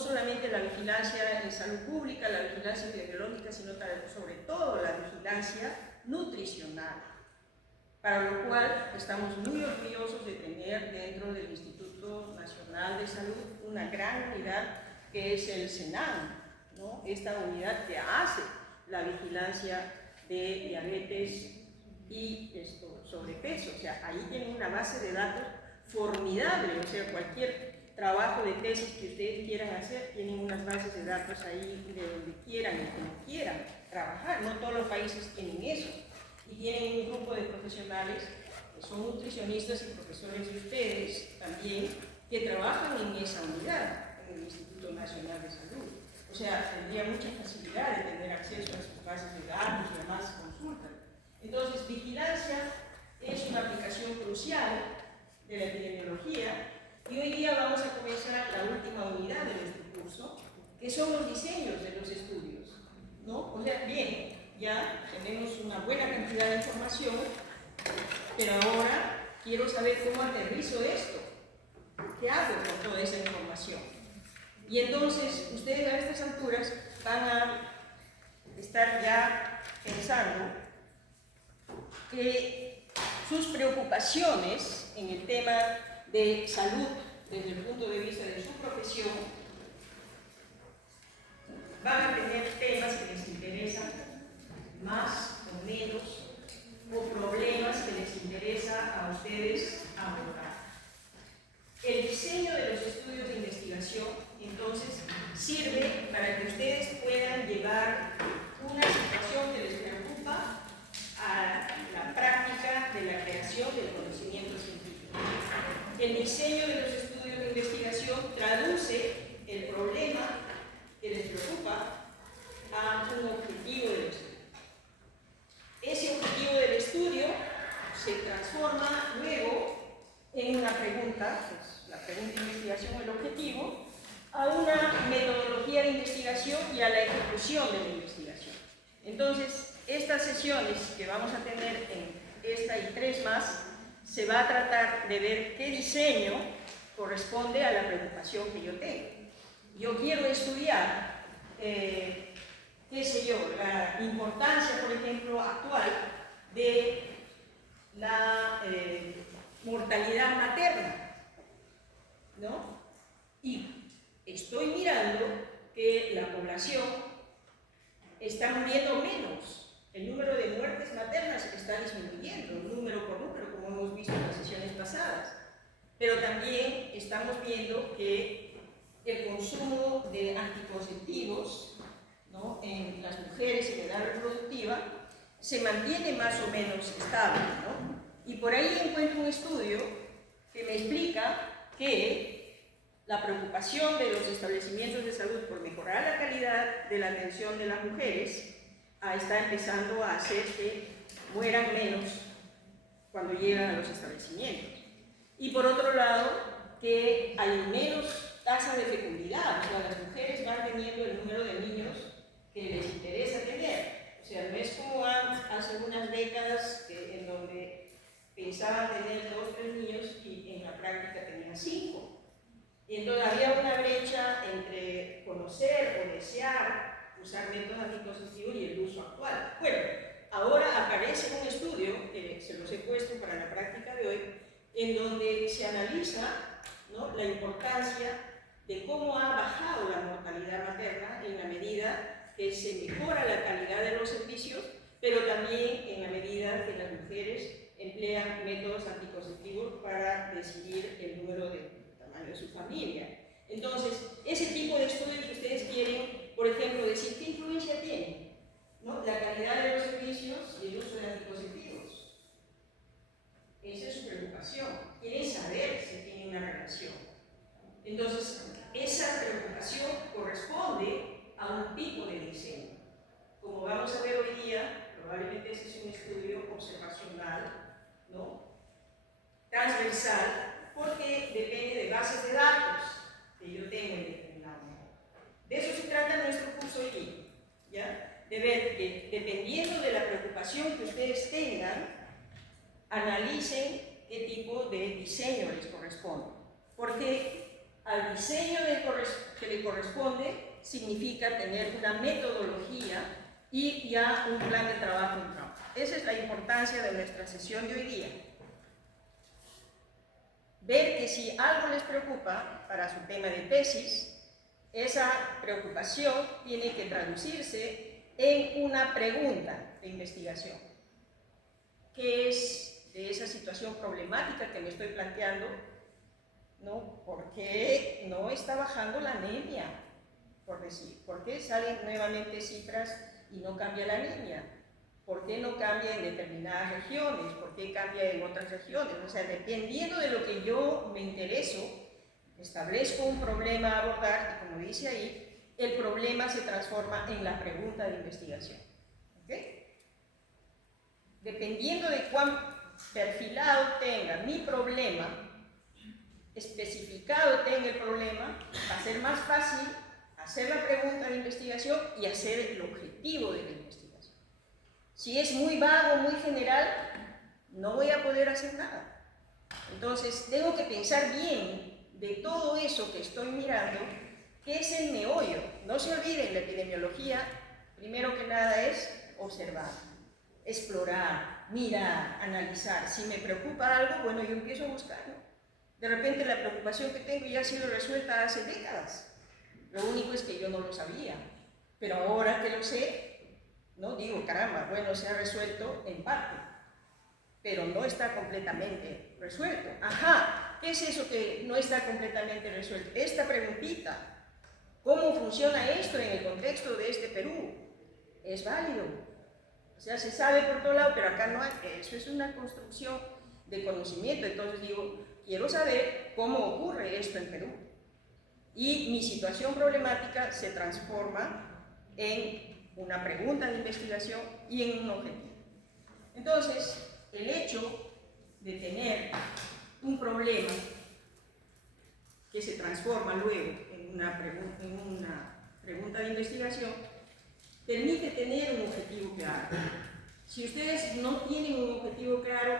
solamente la vigilancia en salud pública, la vigilancia epidemiológica, sino sobre todo la vigilancia nutricional, para lo cual estamos muy orgullosos de tener dentro del Instituto Nacional de Salud una gran unidad que es el SENAM, ¿no? Esta unidad que hace la vigilancia de diabetes y sobrepeso. O sea, ahí tienen una base de datos formidable. O sea, cualquier trabajo de tesis que ustedes quieran hacer, tienen unas bases de datos ahí de donde quieran y como quieran trabajar. No todos los países tienen eso. Y tienen un grupo de profesionales que son nutricionistas y profesores de ustedes también, que trabajan en esa unidad, en el Instituto Nacional de Salud. O sea, tendría mucha facilidad de tener acceso a sus bases de datos y además consultas. Entonces, vigilancia es una aplicación crucial de la epidemiología y hoy día vamos a comenzar la última unidad de nuestro curso, que son los diseños de los estudios, ¿no? O sea, bien, ya tenemos una buena cantidad de información, pero ahora quiero saber cómo aterrizo esto. ¿Qué hago con toda esa información? Y entonces, ustedes a estas alturas van a estar ya pensando que sus preocupaciones en el tema de salud, desde el punto de vista de su profesión, van a tener temas que les interesan más o menos, o problemas que les interesa a ustedes abordar. El diseño de los estudios de investigación, entonces, sirve para que ustedes puedan llevar una situación que les preocupa a la práctica de la creación del conocimiento científico. El diseño de los estudios de investigación traduce el problema que les preocupa a un objetivo del estudio. Ese objetivo del estudio se transforma luego en una pregunta, pues, la pregunta de investigación, el objetivo, a una metodología de investigación y a la ejecución de la investigación. Entonces, estas sesiones que vamos a tener en esta y 3 más, se va a tratar de ver qué diseño corresponde a la preocupación que yo tengo. Yo quiero estudiar, qué sé yo, la importancia, por ejemplo, actual de la mortalidad materna, ¿no? Y estoy mirando que la población está muriendo menos. El número de muertes maternas está disminuyendo, número por número, como hemos visto en las sesiones pasadas. Pero también estamos viendo que el consumo de anticonceptivos, ¿no?, en las mujeres en edad reproductiva se mantiene más o menos estable, ¿no? Y por ahí encuentro un estudio que me explica que la preocupación de los establecimientos de salud por mejorar la calidad de la atención de las mujeres está empezando a hacer que mueran menos cuando llegan a los establecimientos. Y por otro lado, que hay menos tasa de fecundidad, o sea, las mujeres van teniendo el número de niños que les interesa tener. O sea, no es como hace unas décadas en donde pensaban tener 2 o 3 niños y en la práctica tenían 5. Y entonces había una brecha entre conocer o desear usar métodos anticonceptivos y el uso actual. Bueno, ahora aparece un estudio, que se los he puesto para la práctica de hoy, en donde se analiza, ¿no?, la importancia de cómo ha bajado la mortalidad materna en la medida que se mejora la calidad de los servicios, pero también en la medida que las mujeres emplean métodos anticonceptivos para decidir el número de tamaño de su familia. Entonces, ese tipo de estudios que ustedes quieren, por ejemplo, decir qué influencia tiene, ¿no?, la calidad de los servicios y el uso de anticonceptivos. Esa es su preocupación. Quieren saber si tiene una relación. Entonces, esa preocupación corresponde a un tipo de diseño. Como vamos a ver hoy día, probablemente ese es un estudio observacional, ¿no?, transversal, porque depende de bases de datos que yo tengo en determinado modo. De eso se trata nuestro curso hoy día, ¿ya? De ver que dependiendo de la preocupación que ustedes tengan, analicen qué tipo de diseño les corresponde. Porque al diseño que le corresponde significa tener una metodología y ya un plan de trabajo en campo. Esa es la importancia de nuestra sesión de hoy día. Ver que si algo les preocupa para su tema de tesis, esa preocupación tiene que traducirse en una pregunta de investigación. ¿Qué es de esa situación problemática que me estoy planteando? ¿No? ¿Por qué no está bajando la anemia? Por decir, ¿por qué salen nuevamente cifras y no cambia la anemia? ¿Por qué no cambia en determinadas regiones? ¿Por qué cambia en otras regiones? O sea, dependiendo de lo que yo me intereso, establezco un problema a abordar y, como dice ahí, el problema se transforma en la pregunta de investigación. ¿Ok? Dependiendo de cuán perfilado tenga mi problema, especificado tenga el problema, va a ser más fácil hacer la pregunta de investigación y hacer el objetivo de la investigación. Si es muy vago, muy general, no voy a poder hacer nada. Entonces, tengo que pensar bien de todo eso que estoy mirando, ¿qué es el meollo? No se olviden, la epidemiología, primero que nada, es observar, explorar, mirar, analizar. Si me preocupa algo, bueno, yo empiezo a buscarlo. De repente la preocupación que tengo ya ha sido resuelta hace décadas. Lo único es que yo no lo sabía. Pero ahora que lo sé, no digo, caramba, bueno, se ha resuelto en parte, pero no está completamente resuelto. Ajá, ¿qué es eso que no está completamente resuelto? Esta preguntita, ¿cómo funciona esto en el contexto de este Perú? ¿Es válido? O sea, se sabe por todo lado, pero acá no hay. Eso es una construcción de conocimiento. Entonces digo, quiero saber cómo ocurre esto en Perú. Y mi situación problemática se transforma en una pregunta de investigación y en un objetivo. Entonces, el hecho de tener un problema que se transforma luego en una pregunta de investigación permite tener un objetivo claro. Si ustedes no tienen un objetivo claro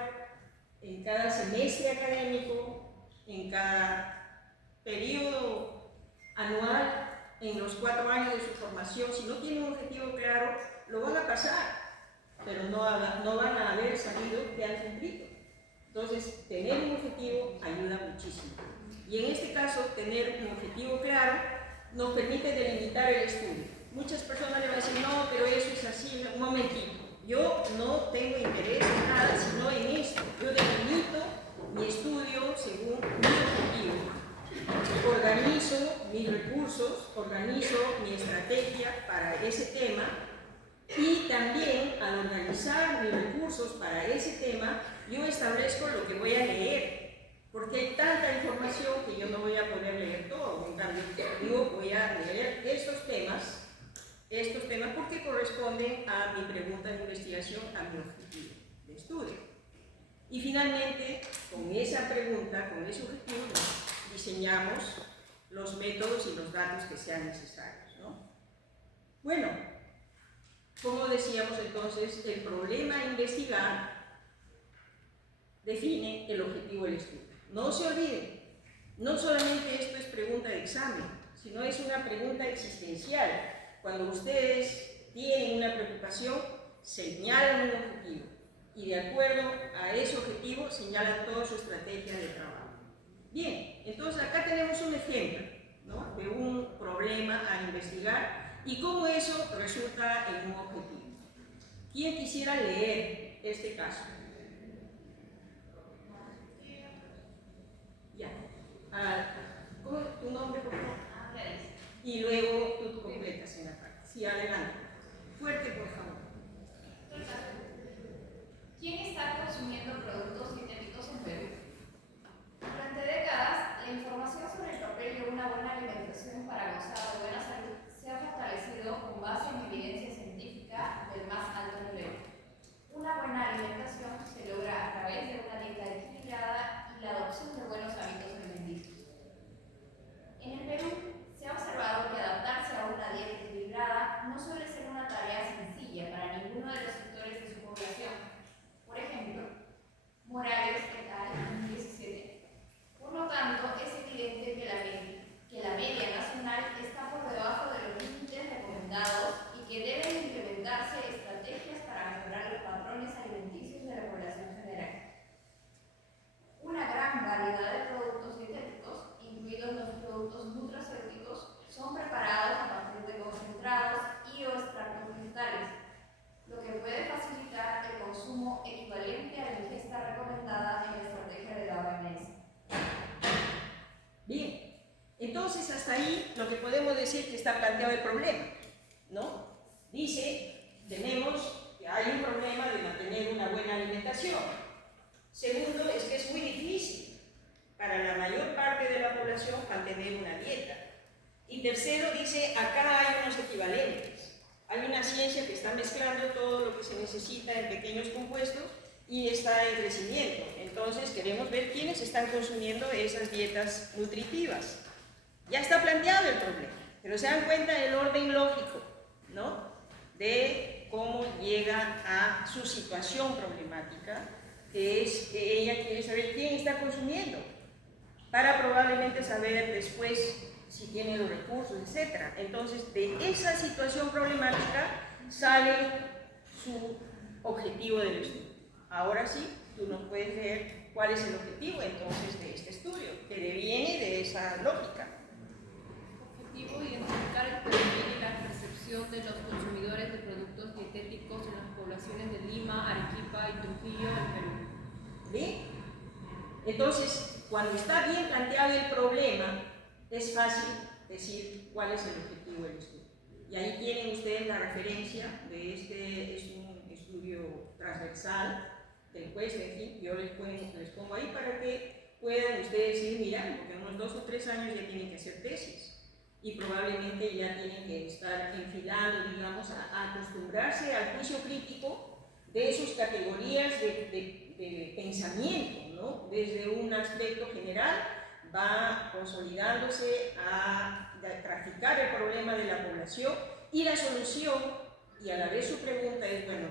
en cada semestre académico, en cada periodo anual, en los 4 años de su formación, si no tienen un objetivo claro, lo van a pasar, pero no van a haber sabido qué han cumplido. Entonces, tener un objetivo ayuda muchísimo. Y en este caso, tener un objetivo claro nos permite delimitar el estudio. Muchas personas le van a decir, no, pero eso es así, un momentito. Yo no tengo interés en nada, sino en esto. Yo delimito mi estudio según mi objetivo. Organizo mis recursos, organizo mi estrategia para ese tema y también al organizar mis recursos para ese tema, yo establezco lo que voy a leer, porque hay tanta información que yo no voy a poder leer todo. En cambio, digo, voy a leer estos temas porque corresponden a mi pregunta de investigación, a mi objetivo de estudio. Y finalmente, con esa pregunta, con ese objetivo, diseñamos los métodos y los datos que sean necesarios, ¿no? Bueno, como decíamos entonces, el problema a investigar define el objetivo del estudio. No se olviden, no solamente esto es pregunta de examen, sino es una pregunta existencial. Cuando ustedes tienen una preocupación, señalan un objetivo y de acuerdo a ese objetivo señalan toda su estrategia de trabajo. Bien, entonces acá tenemos un ejemplo, ¿no?, de un problema a investigar y cómo eso resulta en un objetivo. ¿Quién quisiera leer este caso? Ya. ¿Cómo es tu nombre, por favor? Y luego tú completas en la parte. Sí, adelante. Fuerte, por favor. ¿Quién está consumiendo productos sintéticos en Perú? Durante décadas, la información sobre el papel de una buena alimentación para gozar de buena salud se ha fortalecido con base en evidencia científica del más alto nivel. Una buena alimentación se logra a través de una dieta equilibrada y la adopción de buenos hábitos alimenticios. En el Perú, se ha observado que adaptarse a una dieta equilibrada no suele ser que podemos decir que está planteado el problema, ¿no? Dice, tenemos que hay un problema de mantener una buena alimentación. Segundo, es que es muy difícil para la mayor parte de la población mantener una dieta. Y tercero, dice, acá hay unos equivalentes. Hay una ciencia que está mezclando todo lo que se necesita en pequeños compuestos y está en crecimiento. Entonces queremos ver quiénes están consumiendo esas dietas nutritivas. Ya está planteado el problema, pero se dan cuenta del orden lógico, ¿no? De cómo llega a su situación problemática, que es que ella quiere saber quién está consumiendo, para probablemente saber después si tiene los recursos, etc. Entonces, de esa situación problemática sale su objetivo del estudio. Ahora sí, tú nos puedes ver cuál es el objetivo entonces de este estudio, que deviene de esa lógica. Objetivo: identificar el perfil y la percepción de los consumidores de productos dietéticos en las poblaciones de Lima, Arequipa y Trujillo, en Perú. ¿Bien? Entonces, cuando está bien planteado el problema, es fácil decir cuál es el objetivo del estudio. Y ahí tienen ustedes la referencia de este, es un estudio transversal del encuesta, en fin, yo les pongo ahí para que puedan ustedes ir mirando, porque en unos 2 o 3 años ya tienen que hacer tesis y probablemente ya tienen que estar enfilando, digamos, a acostumbrarse al juicio crítico de sus categorías de pensamiento, ¿no? Desde un aspecto general va consolidándose a traficar el problema de la población y la solución, y a la vez su pregunta es, bueno,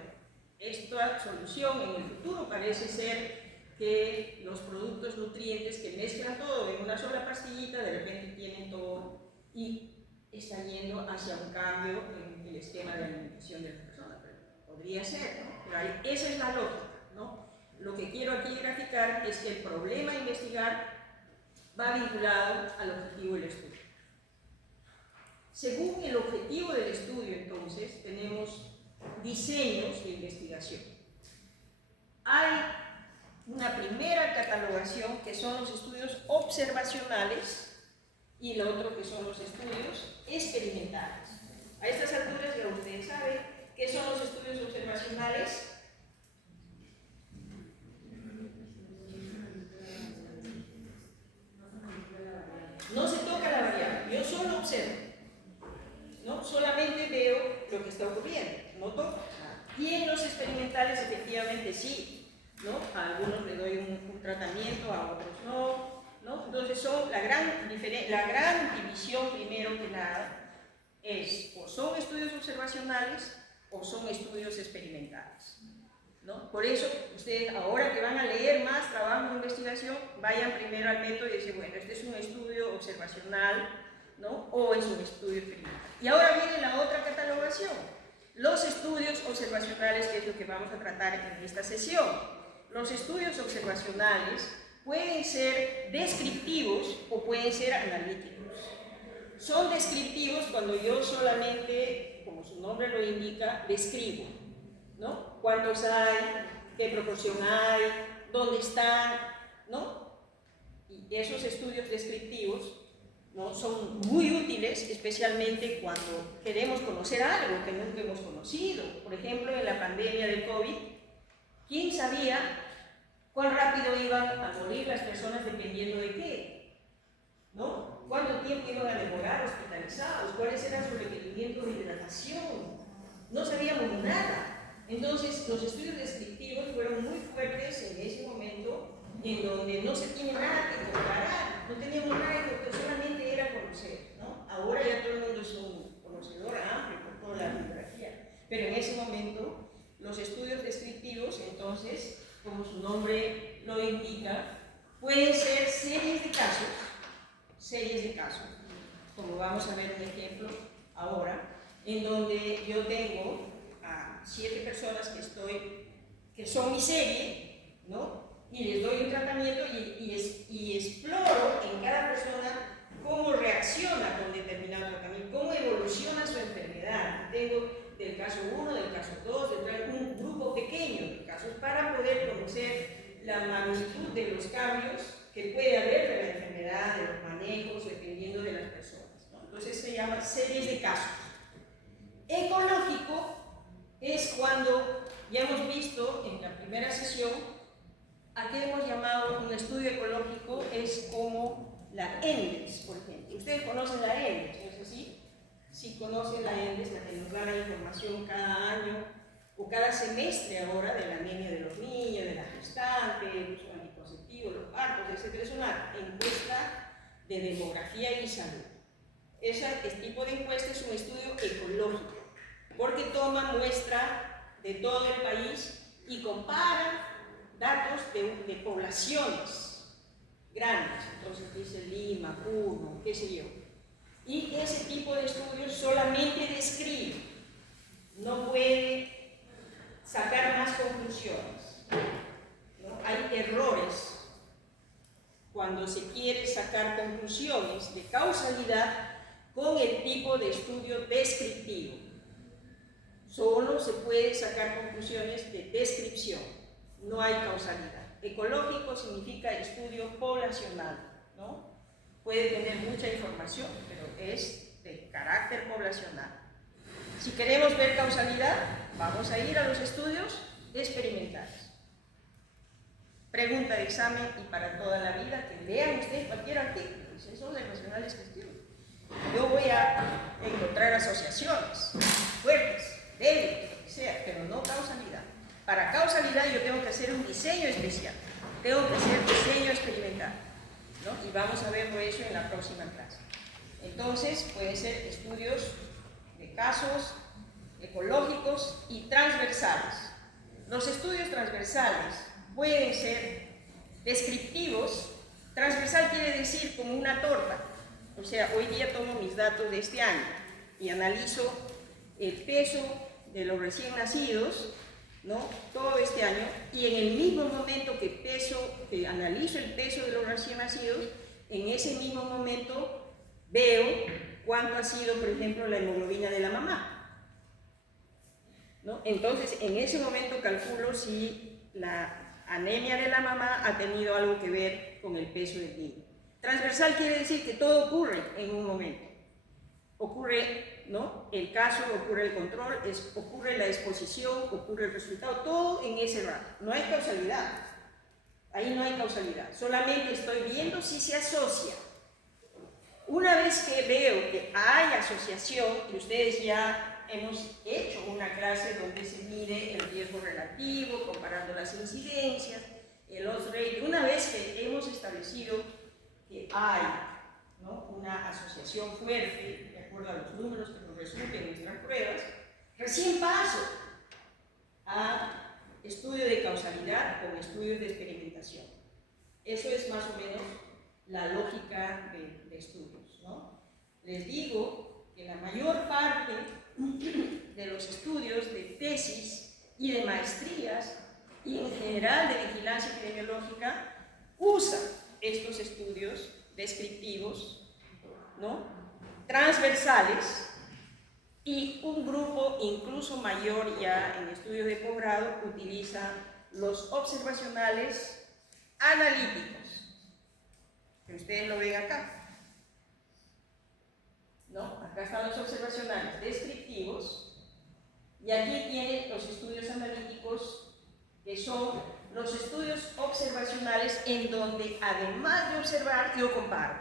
esta solución en el futuro parece ser que los productos nutrientes que mezclan todo en una sola pastillita de repente tienen todo y está yendo hacia un cambio en el esquema de alimentación de la persona. Pero podría ser, ¿no? Pero ahí, esa es la lógica, ¿no? Lo que quiero aquí graficar es que el problema a investigar va vinculado al objetivo del estudio. Según el objetivo del estudio, entonces, tenemos diseños de investigación. Hay una primera catalogación que son los estudios observacionales y lo otro que son los estudios experimentales. A estas alturas ya ustedes saben qué son los estudios observacionales. No se toca la variable, yo solo observo, ¿no? Solamente veo lo que está ocurriendo, no toco. Y en los experimentales efectivamente sí, ¿no? A algunos le doy un tratamiento, a otros no, ¿no? Entonces la gran división, primero que nada, es o son estudios observacionales o son estudios experimentales, ¿no? Por eso, ustedes ahora que van a leer más trabajo de investigación, vayan primero al método y dicen, bueno, este es un estudio observacional, ¿no? O es un estudio experimental. Y ahora viene la otra catalogación, los estudios observacionales, que es lo que vamos a tratar en esta sesión. Los estudios observacionales pueden ser descriptivos o pueden ser analíticos. Son descriptivos cuando yo solamente, como su nombre lo indica, describo, ¿no? ¿Cuántos hay? ¿Qué proporción hay? ¿Dónde están? ¿No? Y esos estudios descriptivos, ¿no? Son muy útiles, especialmente cuando queremos conocer algo que nunca hemos conocido. Por ejemplo, en la pandemia del COVID, ¿quién sabía cuán rápido iban a morir las personas dependiendo de qué? ¿No? ¿Cuánto tiempo iban a demorar hospitalizados? ¿Cuáles eran sus requerimientos de hidratación? No sabíamos nada. Entonces, los estudios descriptivos fueron muy fuertes en ese momento, en donde no se tiene nada que comparar, no teníamos nada que comparar, solamente era conocer, ¿no? Ahora ya todo el mundo es un conocedor amplio por toda la bibliografía, pero en ese momento los estudios descriptivos, entonces, como su nombre lo indica, pueden ser series de casos, como vamos a ver un ejemplo ahora, en donde yo tengo a 7 personas que son mi serie, ¿no? Y les doy un tratamiento y exploro en cada persona cómo reacciona con determinado tratamiento, cómo evoluciona su enfermedad. Tengo del caso 1, del caso 2, un grupo pequeño de casos para poder conocer la magnitud de los cambios que puede haber de la enfermedad, de los manejos, dependiendo de las personas, ¿no? Entonces se llama series de casos. Ecológico es cuando ya hemos visto en la primera sesión a qué hemos llamado un estudio ecológico, es como la ENDES, por ejemplo. Ustedes conocen la ENDES, ¿no es así? Si conocen la ENDES, la que nos da la información cada año o cada semestre ahora de la anemia de los niños, de la gestante, el uso anticonceptivo, los partos, etc. Es una encuesta de demografía y salud. Ese tipo de encuesta es un estudio ecológico, porque toma muestra de todo el país y compara datos de poblaciones grandes. Entonces dice Lima, Puno, qué sé yo. Y ese tipo de estudios solamente describe, no puede sacar más conclusiones, ¿no? Hay errores cuando se quiere sacar conclusiones de causalidad con el tipo de estudio descriptivo. Solo se puede sacar conclusiones de descripción, no hay causalidad. Ecológico significa estudio poblacional, ¿no? Puede tener mucha información, pero es de carácter poblacional. Si queremos ver causalidad, vamos a ir a los estudios experimentales. Pregunta de examen y para toda la vida, que lean ustedes cualquier artículo, son observacionales que escriben. Yo voy a encontrar asociaciones fuertes, débiles, lo que sea, pero no causalidad. Para causalidad yo tengo que hacer un diseño especial, tengo que hacer diseño experimental, ¿no? Y vamos a verlo eso en la próxima clase. Entonces pueden ser estudios de casos ecológicos y transversales. Los estudios transversales pueden ser descriptivos. Transversal quiere decir como una torta. O sea, hoy día tomo mis datos de este año y analizo el peso de los recién nacidos, ¿no? Todo este año, y en el mismo momento que analizo el peso de los recién nacidos, en ese mismo momento veo cuánto ha sido, por ejemplo, la hemoglobina de la mamá, ¿no? Entonces, en ese momento calculo si la anemia de la mamá ha tenido algo que ver con el peso del niño. Transversal quiere decir que todo ocurre en un momento. Ocurre, ¿no?, el caso, ocurre el control, ocurre la exposición, ocurre el resultado, todo en ese rato. No hay causalidad. Ahí no hay causalidad. Solamente estoy viendo si se asocia. Una vez que veo que hay asociación, y ustedes ya hemos hecho una clase donde se mide el riesgo relativo, comparando las incidencias, el odds rate, una vez que hemos establecido que hay, ¿no?, una asociación fuerte, de acuerdo a los números que nos resulten en nuestras pruebas, recién paso a estudio de causalidad con estudios de experimentación. Eso es más o menos la lógica de estudios, ¿no? Les digo que la mayor parte de los estudios de tesis y de maestrías y en general de vigilancia epidemiológica usan estos estudios descriptivos, ¿no?, transversales, y un grupo incluso mayor ya en estudios de posgrado utiliza los observacionales analíticos, que ustedes lo ven acá, ¿no? Acá están los observacionales descriptivos y aquí tienen los estudios analíticos, que son los estudios observacionales en donde además de observar yo comparo,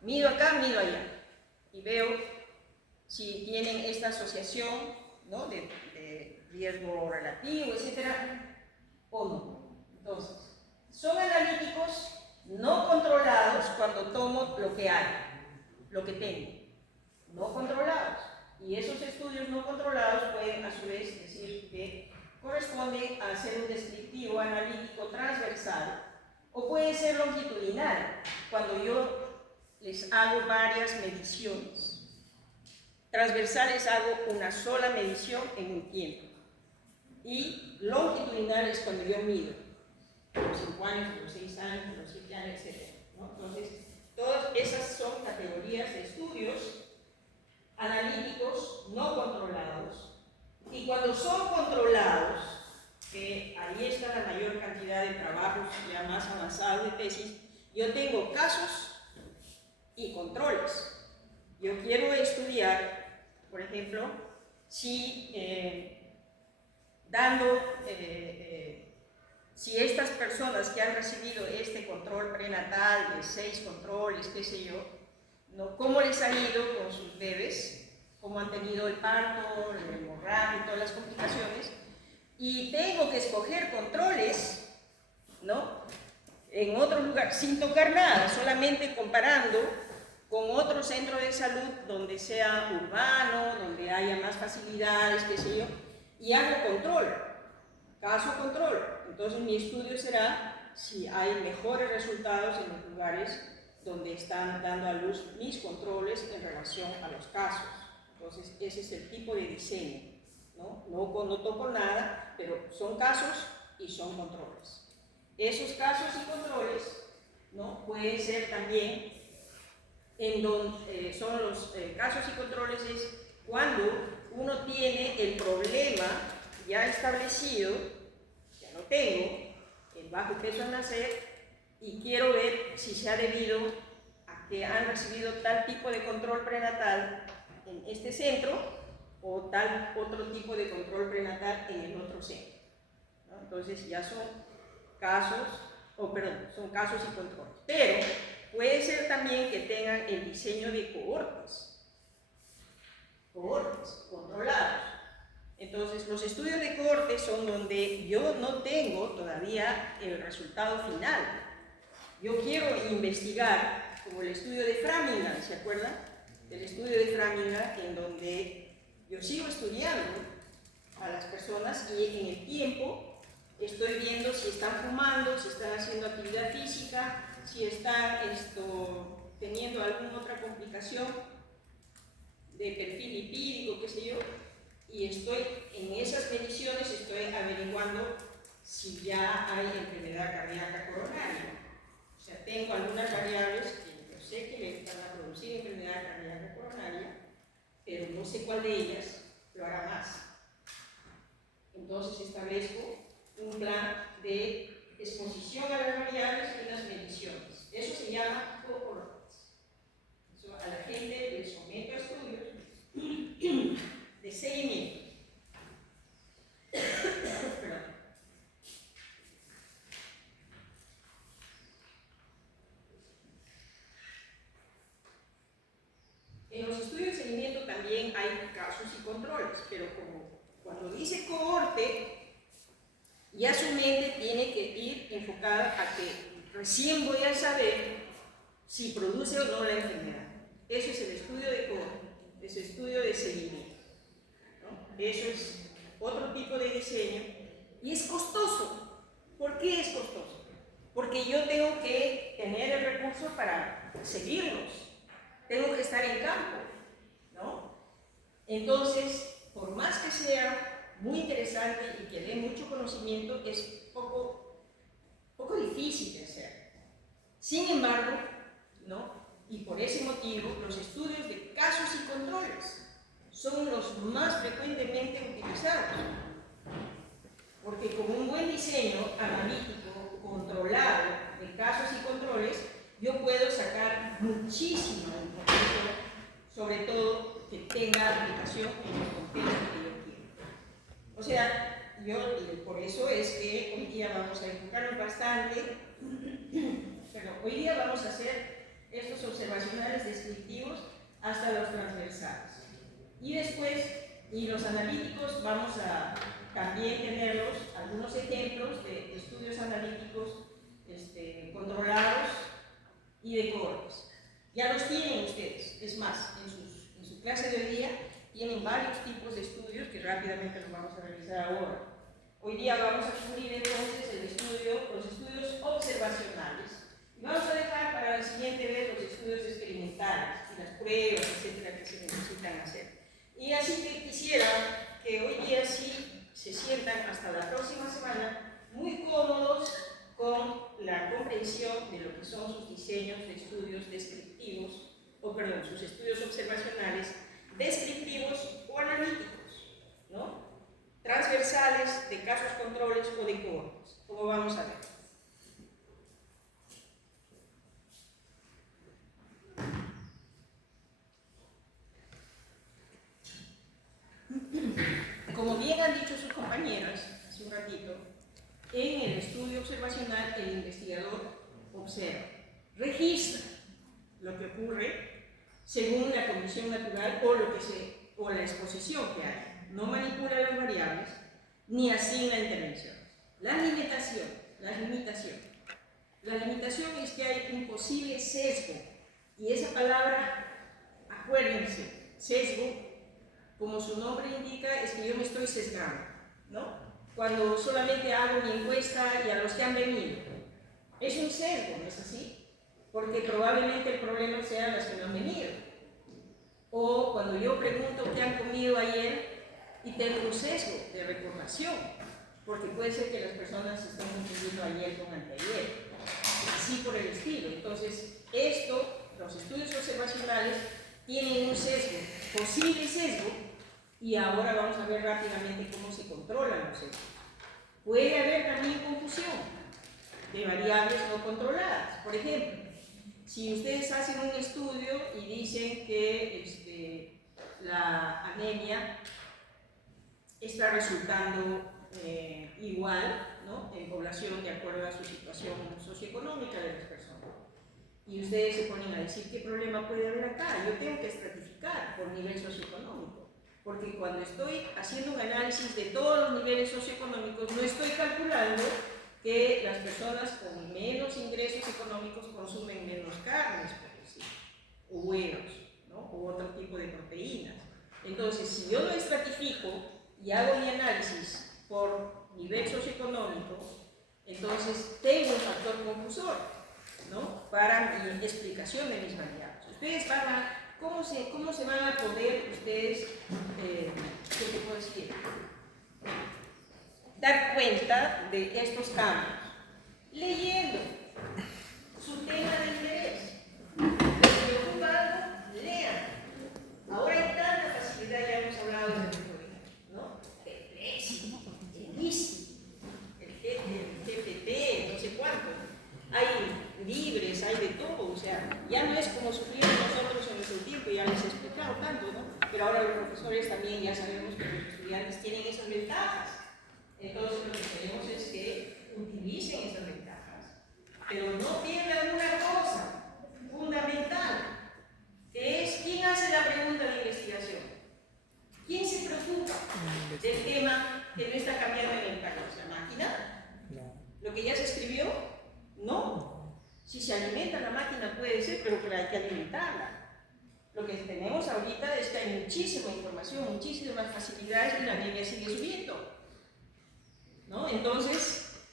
mido acá, mido allá y veo si tienen esta asociación, ¿no?, de riesgo relativo, etcétera, o no. Entonces, son analíticos no controlados cuando tomo lo que hay, lo que tengo, no controlados, y esos estudios no controlados pueden a su vez decir que corresponde a ser un descriptivo analítico transversal, o puede ser longitudinal, cuando yo les hago varias mediciones. Transversales hago una sola medición en un tiempo, y longitudinal es cuando yo mido los 5 años, los 6 años, los 7 años, etc., ¿no? Entonces, todas esas son categorías de estudios analíticos no controlados, y cuando son controlados, que ahí está la mayor cantidad de trabajos ya más avanzados de tesis, yo tengo casos y controles. Yo quiero estudiar, por ejemplo, si si estas personas que han recibido este control prenatal de 6 controles, qué sé yo, ¿no? ¿Cómo les ha ido con sus bebés? ¿Cómo han tenido el parto, el hemorragia y todas las complicaciones? Y tengo que escoger controles, ¿no? En otro lugar, sin tocar nada, solamente comparando con otro centro de salud donde sea urbano, donde haya más facilidades, qué sé yo, y hago control, caso control. Entonces mi estudio será si hay mejores resultados en los lugares donde están dando a luz mis controles en relación a los casos. Entonces ese es el tipo de diseño, ¿no? No toco nada, pero son casos y son controles. Esos casos y controles, ¿no? Pueden ser también en donde son los casos y controles es cuando uno tiene el problema ya establecido, ya lo tengo, el bajo peso al nacer, y quiero ver si se ha debido a que han recibido tal tipo de control prenatal en este centro o tal otro tipo de control prenatal en el otro centro, ¿no? Entonces ya son casos, son casos y controles. Pero puede ser también que tengan el diseño de cohortes controlados. Entonces, los estudios de cohortes son donde yo no tengo todavía el resultado final. Yo quiero investigar, como el estudio de Framingham, ¿se acuerdan? El estudio de Framingham, en donde yo sigo estudiando a las personas y en el tiempo estoy viendo si están fumando, si están haciendo actividad física, si están teniendo alguna otra complicación de perfil lipídico, qué sé yo, y estoy en esas mediciones, estoy averiguando si ya hay enfermedad cardíaca coronaria. O sea, tengo algunas variables que yo sé que le van a producir enfermedad cardíaca coronaria, pero no sé cuál de ellas lo hará más. Entonces establezco un plan de exposición a las variables y unas mediciones. Eso se llama cohortes. Eso a la gente le someto a estudios de seguimiento. En los estudios de seguimiento también hay casos y controles, pero como cuando dice cohorte, ya su mente tiene que ir enfocada a que recién voy a saber si produce o no la enfermedad. Eso es el estudio de cohorte, es el estudio de seguimiento, ¿no? Eso es otro tipo de diseño y es costoso. ¿Por qué es costoso? Porque yo tengo que tener el recurso para seguirlos, tengo que estar en campo, ¿no? Entonces, por más que sea muy interesante y que dé mucho conocimiento, es poco difícil de hacer. Sin embargo, ¿no? Y por ese motivo, los estudios de casos y controles son los más frecuentemente utilizados, porque con un buen diseño analítico controlado de casos y controles, yo puedo sacar muchísima información, sobre todo que tenga aplicación en el contexto que yo quiero. O sea, por eso es que hoy día vamos a enfocarnos bastante, pero hoy día vamos a hacer estos observacionales descriptivos hasta los transversales. Y después, y los analíticos, vamos a también tenerlos, algunos ejemplos de estudios analíticos controlados y de cohortes. Ya los tienen ustedes, es más, en su clase de hoy día tienen varios tipos de estudios que rápidamente los vamos a revisar ahora. Hoy día vamos a cubrir entonces los estudios observacionales. Y vamos a dejar para la siguiente vez los estudios experimentales y las pruebas, etcétera, que se necesitan hacer. Y así que quisiera que hoy día sí se sientan hasta la próxima semana muy cómodos con la comprensión de lo que son sus diseños de estudios descriptivos, sus estudios observacionales descriptivos o analíticos, ¿no? Transversales, de casos controles o de cohortes, como vamos a ver. como bien han dicho sus compañeras hace un ratito, en el estudio observacional el investigador observa, registra lo que ocurre según la condición natural o la exposición que hay. No manipula las variables ni asigna intervenciones. La limitación es que hay un posible sesgo, y esa palabra, acuérdense, sesgo, como su nombre indica, es que yo me estoy sesgando, ¿no? Cuando solamente hago mi encuesta y a los que han venido. Es un sesgo, ¿no es así? Porque probablemente el problema sean los que no han venido. O cuando yo pregunto qué han comido ayer y tengo un sesgo de recordación, porque puede ser que las personas estén confundiendo ayer con anteayer, así por el estilo. Entonces, los estudios observacionales tienen un sesgo, posible sesgo, y ahora vamos a ver rápidamente cómo se controlan los sesgos. Puede haber también confusión de variables no controladas. Por ejemplo, si ustedes hacen un estudio y dicen que la anemia está resultando igual, ¿no?, en población de acuerdo a su situación socioeconómica de las personas, y ustedes se ponen a decir qué problema puede haber acá, yo tengo que estratificar por nivel socioeconómico, porque cuando estoy haciendo un análisis de todos los niveles socioeconómicos no estoy calculando que las personas con menos ingresos económicos consumen menos carnes, por decir, o huevos, ¿no?, o otro tipo de proteínas. Entonces, si yo lo estratifico y hago mi análisis por nivel socioeconómico, entonces tengo un factor confusor, ¿no?, para mi explicación de mis variables. Ustedes van a, ¿cómo se van a poder ustedes, qué te puedo decir?, dar cuenta de estos cambios? Leyendo su tema de interés. Les preocupa algo, lean. Ahora hay tanta facilidad, ya hemos hablado de metodología, ¿no? El Plexi, el ISI, el GPT, no sé cuánto. Hay libres, hay de todo, o sea, ya no es como sufrimos nosotros en nuestro tiempo, ya les he explicado tanto, ¿no? Pero ahora los profesores también ya sabemos que los estudiantes tienen esas ventajas. Entonces lo que queremos es que utilicen esas ventajas, pero no pierdan una cosa fundamental, que es quién hace la pregunta de investigación, quién se preocupa del tema que no está cambiando en el país. ¿La máquina? ¿Lo que ya se escribió? No. Si se alimenta la máquina puede ser, pero que hay que alimentarla. Lo que tenemos ahorita es que hay muchísima información, muchísimas facilidades, y la media sigue subiendo, ¿no? Entonces,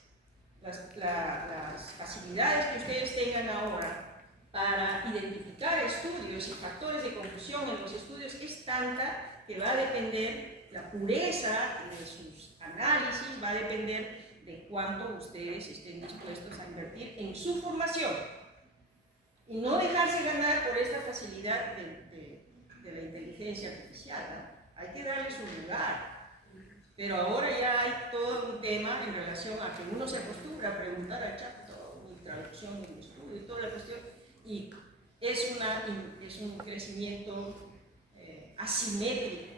las facilidades que ustedes tengan ahora para identificar estudios y factores de confusión en los estudios es tanta que va a depender, la pureza de sus análisis va a depender de cuánto ustedes estén dispuestos a invertir en su formación y no dejarse ganar por esta facilidad de la inteligencia artificial, ¿no? Hay que darle su lugar. Pero ahora ya hay todo un tema en relación a que uno se acostumbra a preguntar a chat todo, mi traducción de mi estudio y toda la cuestión, y es un crecimiento asimétrico.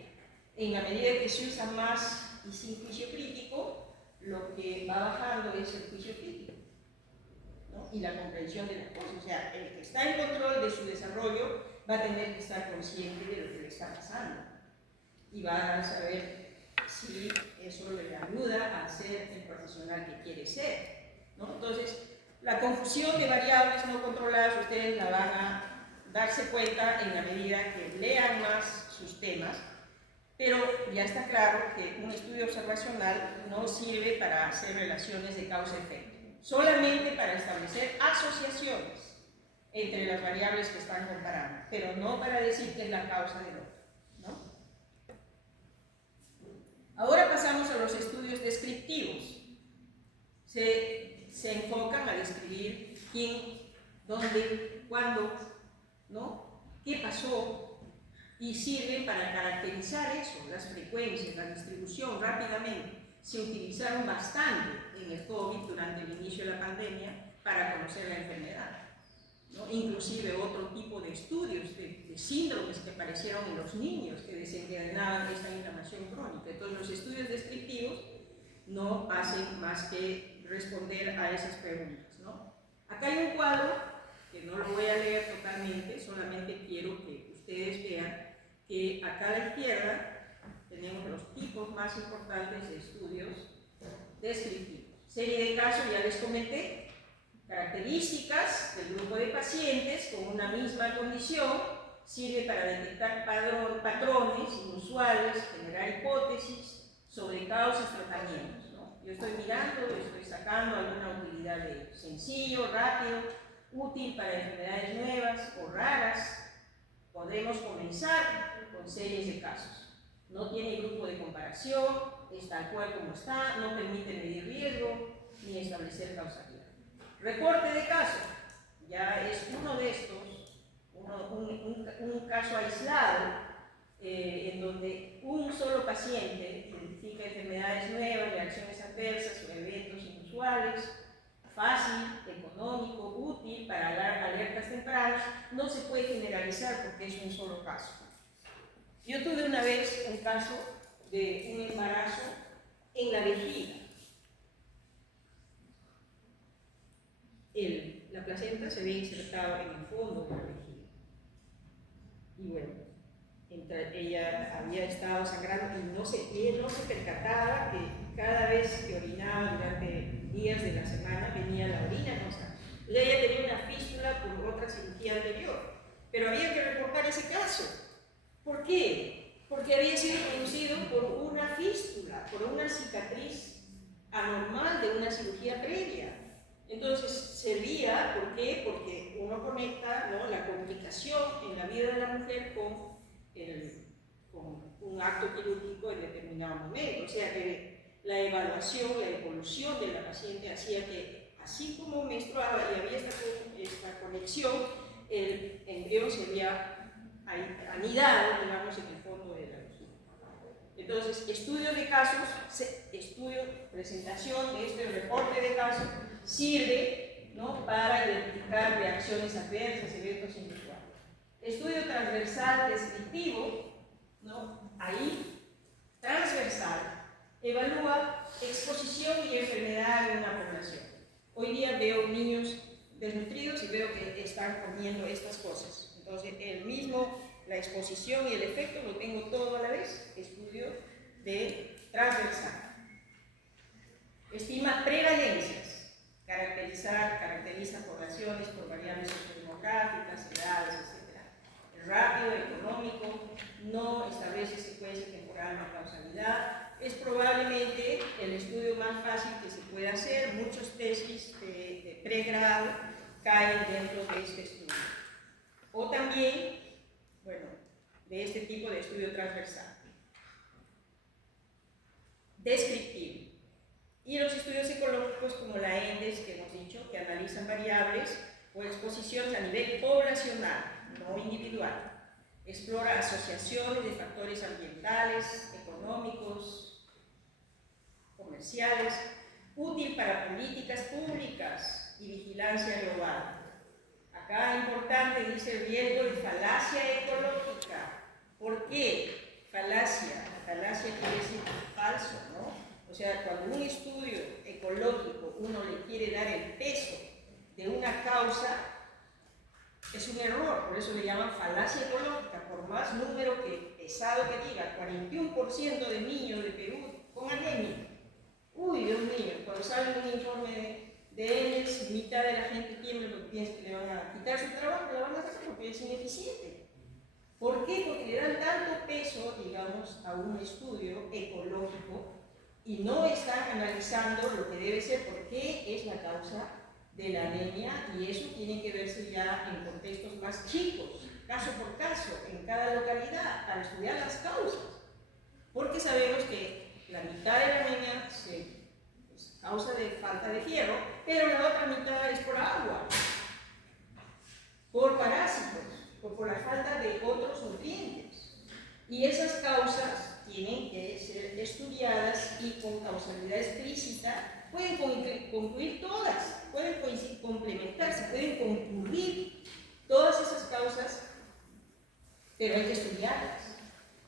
En la medida que se usa más y sin juicio crítico, lo que va bajando es el juicio crítico, ¿no?, y la comprensión de las cosas. O sea, el que está en control de su desarrollo va a tener que estar consciente de lo que le está pasando y va a saber si eso le ayuda a ser el profesional que quiere ser, ¿no? Entonces, la confusión de variables no controladas, ustedes la van a darse cuenta en la medida que lean más sus temas, pero ya está claro que un estudio observacional no sirve para hacer relaciones de causa-efecto, solamente para establecer asociaciones entre las variables que están comparando, pero no para decir que es la causa del otro, ¿no? Ahora pasamos a los estudios descriptivos. Se enfocan a describir quién, dónde, cuándo, ¿no?, qué pasó, y sirven para caracterizar eso, las frecuencias, la distribución rápidamente. Se utilizaron bastante en el COVID durante el inicio de la pandemia para conocer la enfermedad. ¿no? Inclusive otro tipo de estudios de síndromes que aparecieron en los niños que desencadenaban esta inflamación crónica. Entonces los estudios descriptivos no hacen más que responder a esas preguntas, ¿no? Acá hay un cuadro que no lo voy a leer totalmente, solamente quiero que ustedes vean que acá a la izquierda tenemos los tipos más importantes de estudios descriptivos. Serie de casos, ya les comenté, características del grupo de pacientes con una misma condición, sirve para detectar patrones inusuales, generar hipótesis sobre causas, tratamientos, ¿no? Yo estoy mirando, estoy sacando alguna utilidad de sencillo, rápido, útil para enfermedades nuevas o raras. Podremos comenzar con series de casos. No tiene grupo de comparación, es tal cual como está, no permite medir riesgo ni establecer causalidad. Reporte de caso, ya es uno de estos, un caso aislado en donde un solo paciente identifica enfermedades nuevas, reacciones adversas o eventos inusuales, fácil, económico, útil para alertas tempranas. No se puede generalizar porque es un solo caso. Yo tuve una vez un caso de un embarazo en la vejiga. La placenta se había insertado en el fondo de la vejiga. Y bueno, ella había estado sangrando y ella no se percataba que cada vez que orinaba durante días de la semana venía la orina con sangre. Ella tenía una fístula por otra cirugía anterior, pero había que reportar ese caso. ¿Por qué? Porque había sido producido por una fístula, por una cicatriz anormal de una cirugía previa. Entonces servía, ¿por qué? Porque uno conecta, ¿no?, la complicación en la vida de la mujer con un acto quirúrgico en determinado momento. O sea que la evaluación, la evolución de la paciente hacía que, así como menstruaba y había esta conexión, el embrión se había anidado, digamos, en el fondo de la vejiga. Entonces, estudios de casos, presentación de este reporte de casos sirve, ¿no?, para identificar reacciones adversas, eventos inusuales. Estudio transversal descriptivo, ¿no?, ahí, transversal, evalúa exposición y enfermedad en una población. Hoy día veo niños desnutridos y veo que están comiendo estas cosas. Entonces, la exposición y el efecto lo tengo todo a la vez. Estudio de transversal. Estima prevalencias. Caracteriza poblaciones por variables sociodemográficas, edades, etc. Es rápido, económico, no establece secuencia temporal ni causalidad. Es probablemente el estudio más fácil que se puede hacer. Muchos tesis de pregrado caen dentro de este estudio. O también, bueno, de este tipo de estudio transversal. Descriptivo. Y los estudios ecológicos como la ENDES, que hemos dicho, que analizan variables o exposiciones a nivel poblacional, no individual. Explora asociaciones de factores ambientales, económicos, comerciales, útil para políticas públicas y vigilancia global. Acá importante, dice, riesgo de falacia ecológica. ¿Por qué? Falacia quiere decir falso, ¿no? O sea, cuando un estudio ecológico uno le quiere dar el peso de una causa, es un error, por eso le llaman falacia ecológica. Por más número pesado que diga, 41% de niños de Perú con anemia. Uy, Dios mío, cuando sale un informe de ENES, mitad de la gente tiembla porque piensa que le van a quitar su trabajo, le van a hacer porque es ineficiente. ¿Por qué? Porque le dan tanto peso, digamos, a un estudio ecológico y no están analizando lo que debe ser, por qué es la causa de la anemia, y eso tiene que verse ya en contextos más chicos, caso por caso, en cada localidad, para estudiar las causas. Porque sabemos que la mitad de la anemia es causa de falta de hierro, pero la otra mitad es por agua, por parásitos, o por la falta de otros nutrientes. Y esas causas tienen que ser estudiadas y con causalidad explícita, pueden concluir todas, pueden complementarse, pueden concurrir todas esas causas, pero hay que estudiarlas,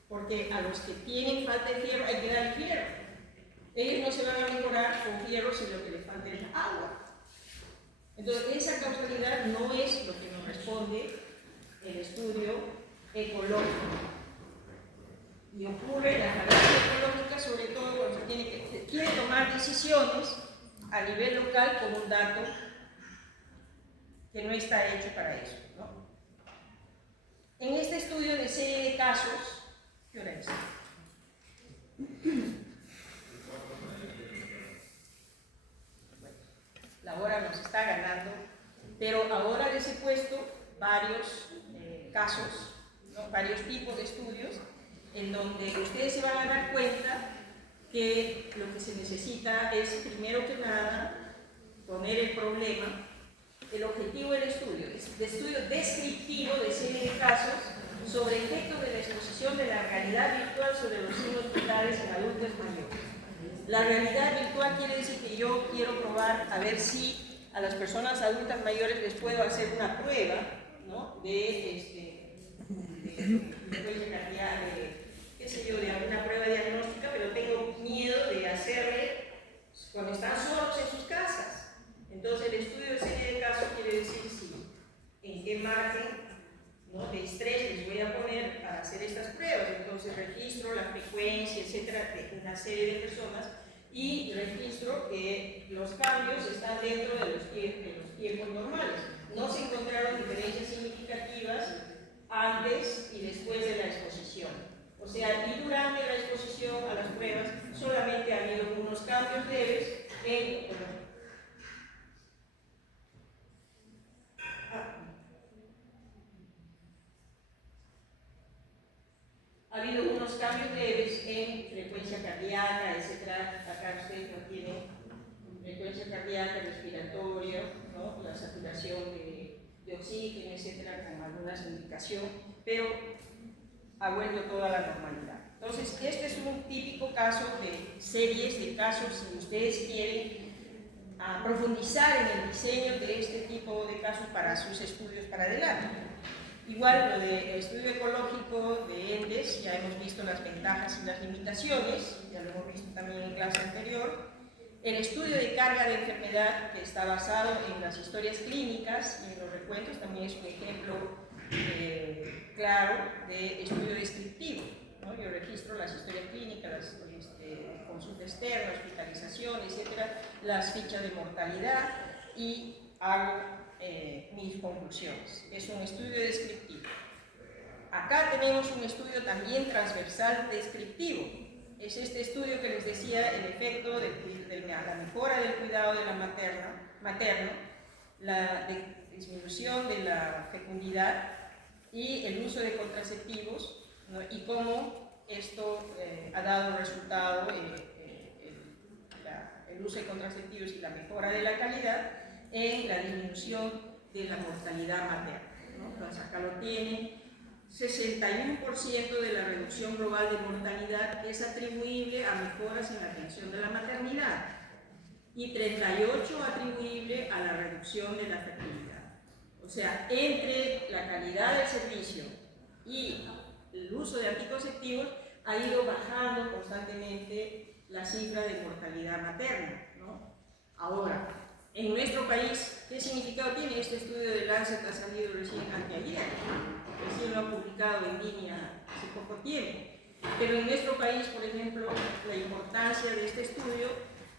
porque a los que tienen falta de fierro hay que darle fierro. Ellos no se van a mejorar con fierro si lo que les falta es agua. Entonces, esa causalidad no es lo que nos responde el estudio ecológico. Y ocurre en la falacia ecológica, sobre todo cuando se quiere tomar decisiones a nivel local con un dato que no está hecho para eso, ¿no? En este estudio de serie de casos, ¿qué hora es? La hora nos está ganando, pero ahora les he puesto varios casos, ¿no? Varios tipos de estudios en donde ustedes se van a dar cuenta que lo que se necesita es, primero que nada, poner el problema. El objetivo del estudio es de estudio descriptivo de serie de casos sobre efectos de la exposición de la realidad virtual sobre los signos vitales en adultos mayores. La realidad virtual quiere decir que yo quiero probar a ver si a las personas adultas mayores les puedo hacer una prueba, ¿no? de qué sé yo, de alguna prueba diagnóstica, pero tengo miedo de hacerle cuando están solos en sus casas. Entonces el estudio de serie de casos quiere decir en qué margen, ¿no?, de estrés les voy a poner para hacer estas pruebas. Entonces registro la frecuencia, etcétera, de una serie de personas y registro que los cambios están dentro de los tiempos normales. No se encontraron diferencias significativas antes y después de la exposición. O sea, y durante la exposición a las pruebas solamente ha habido unos cambios leves ha habido unos cambios leves en frecuencia cardíaca, etcétera. Acá ustedes no tienen frecuencia cardíaca, respiratoria, ¿no?, la saturación de oxígeno, etcétera, con alguna indicación, pero ha vuelto toda la normalidad. Entonces, este es un típico caso de series de casos, si ustedes quieren profundizar en el diseño de este tipo de casos para sus estudios para adelante. Igual lo del estudio ecológico de ENDES, ya hemos visto las ventajas y las limitaciones, ya lo hemos visto también en clase anterior. El estudio de carga de enfermedad, que está basado en las historias clínicas y en los recuentos, también es un ejemplo claro de estudio descriptivo, ¿no? Yo registro las historias clínicas, las consulta externa, hospitalización, etcétera, las fichas de mortalidad y hago mis conclusiones. Es un estudio descriptivo. Acá tenemos un estudio también transversal descriptivo. Es este estudio que les decía, el efecto de la mejora del cuidado de la materno, la disminución de la fecundidad y el uso de contraceptivos, ¿no?, y cómo esto ha dado resultado el uso de contraceptivos y la mejora de la calidad en la disminución de la mortalidad materna, ¿no? Entonces acá lo tienen. 61% de la reducción global de mortalidad es atribuible a mejoras en la atención de la maternidad y 38% atribuible a la reducción de la fertilidad. O sea, entre la calidad del servicio y el uso de anticonceptivos ha ido bajando constantemente la cifra de mortalidad materna, ¿no? Ahora, en nuestro país, ¿qué significado tiene? Este estudio de Lancet ha salido recién anteayer, recién lo ha publicado en línea hace poco tiempo. Pero en nuestro país, por ejemplo, la importancia de este estudio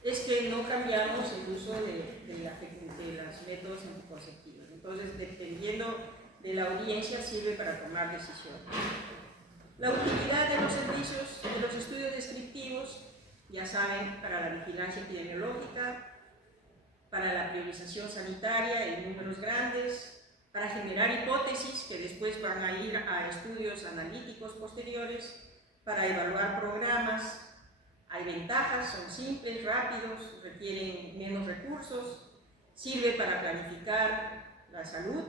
es que no cambiamos el uso de los métodos anticonceptivos. Entonces, dependiendo de la audiencia, sirve para tomar decisiones. La utilidad de los servicios, de los estudios descriptivos, ya saben, para la vigilancia epidemiológica, para la priorización sanitaria en números grandes, para generar hipótesis que después van a ir a estudios analíticos posteriores, para evaluar programas. Hay ventajas, son simples, rápidos, requieren menos recursos, sirve para planificar la salud